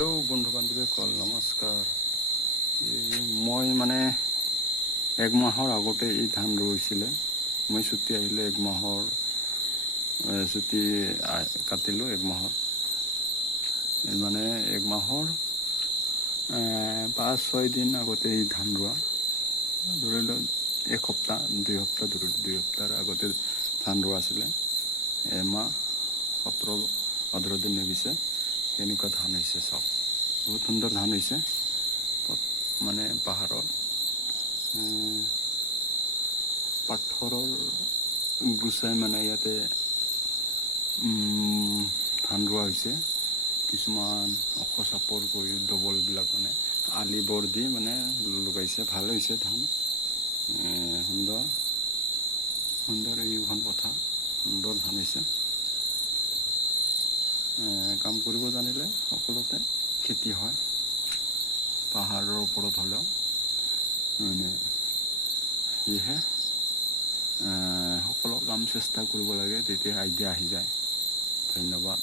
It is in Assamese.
হেল্ল' বন্ধু বান্ধৱীসকল নমস্কাৰ। মই মানে এক মাহৰ আগতে এই ধান ৰুইছিলে। মই ছুটি আহিলে এক মাহৰ ছুটি কাটিলোঁ এক মাহৰ। মানে এক মাহৰ 5-6 দিন আগতে এই ধান ৰোৱা, ধৰি লওক এক সপ্তাহ 2 সপ্তাহ ধৰি 2 সপ্তাহৰ আগতে ধান ৰোৱা আছিলে। এমাহ 17-18 দিন হৈ গৈছে। এনেকুৱা ধান হৈছে, চাওক বহুত সুন্দৰ ধান হৈছে। মানে পাহাৰৰ পাথৰৰ গুচাই মানে ইয়াতে ধান ৰোৱা হৈছে। কিছুমান ওখ চাপৰ কৰি ডবলবিলাক মানে আলিবোৰ দি মানে লগাইছে। ভাল হৈছে ধান, সুন্দৰ এইখন পথাৰ সুন্দৰ ধান হৈছে। কাম কৰিব জানিলে সকলোতে খেতি হয়, পাহাৰৰ ওপৰত হ'লেও। মানে সেয়েহে সকলো কাম চেষ্টা কৰিব লাগে, তেতিয়া আইডিয়া আহি যায়। ধন্যবাদ।